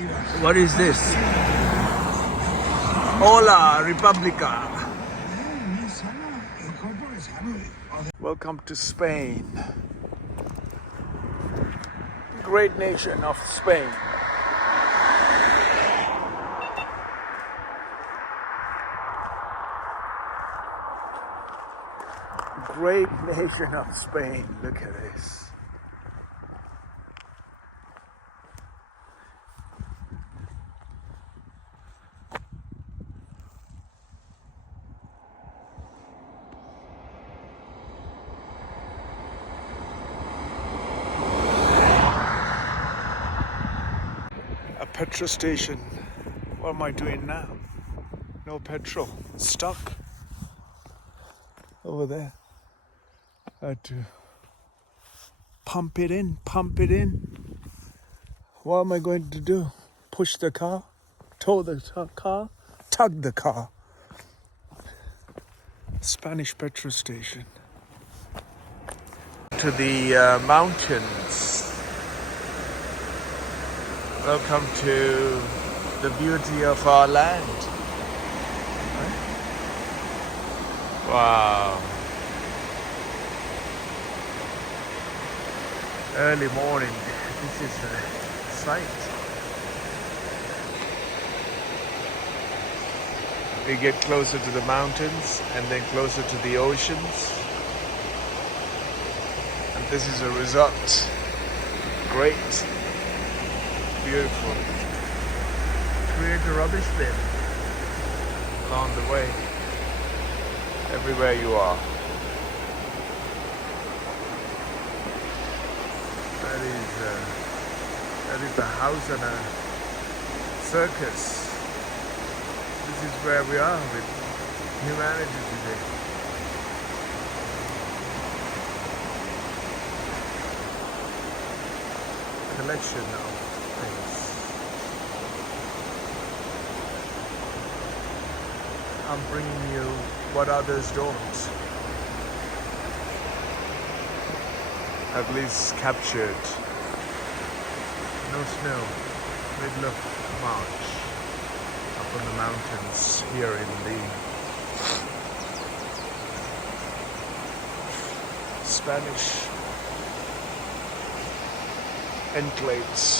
What is this? Hola, Republica. Welcome to Spain. Great nation of Spain. Great nation of Spain. Look at this. A petrol station. What am I doing now? No petrol. Stuck over there. I had to pump it in. What am I going to do? Push the car? Tow the car? Tug the car? Spanish petrol station. To the mountains. Welcome to the beauty of our land. Wow. Early morning. This is a sight. We get closer to the mountains and then closer to the oceans. And this is a result. Great. Beautiful. Create a rubbish bin along the way. Everywhere you are. That is a house and a circus. This is where we are with humanity today. Collection of things. I'm bringing you what others don't. At least captured. No snow, middle of March, up on the mountains here in the Spanish enclaves.